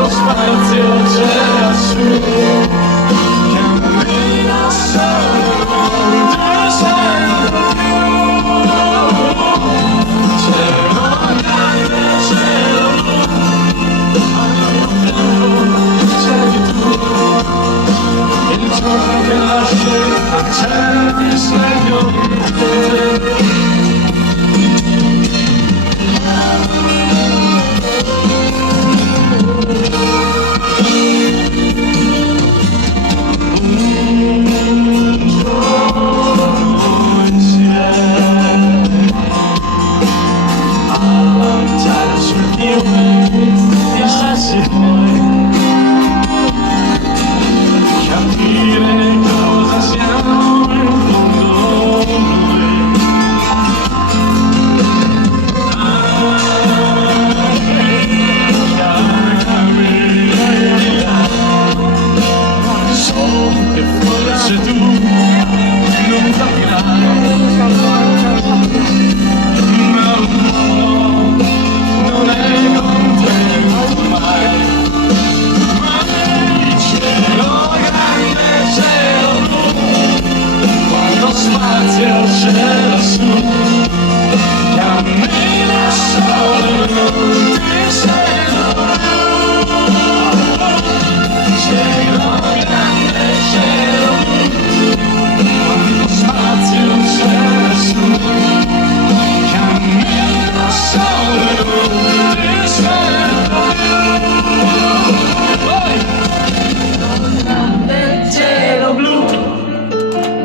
quanto spazio c'è lassù, cammina solo, non ti sento più. Cielo grande, cielo blu, al mio fianco sei tu. Il giorno che lasci accendi il segno di te.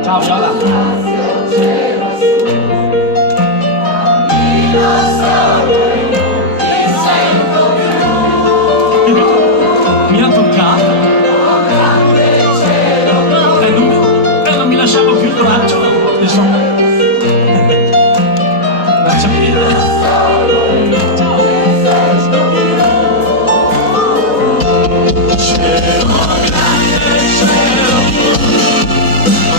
Ciao Viola. Mi ha toccato e non mi lasciava più il braccio, insomma. Bracciapiede. Cielo grande, cielo blu,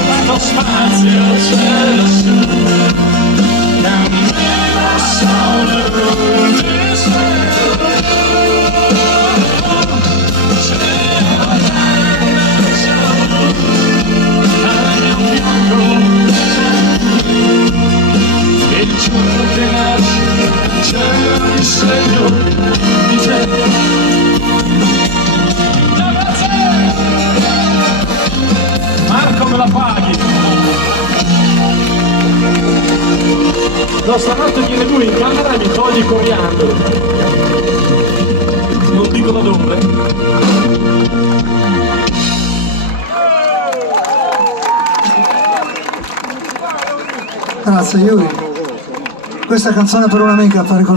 quanto spazio c'è lassù, cammina solo, non ti sento più. Cielo grande, cielo blu, al mio fianco sei tu. Il giorno che nasci c'è il segno di te. Marco, me la paghi? No, stanotte viene lui in camera e mi toglie il coriandolo. Non dico da dove. Grazie Yuri. Questa canzone per un'amica fa ricordare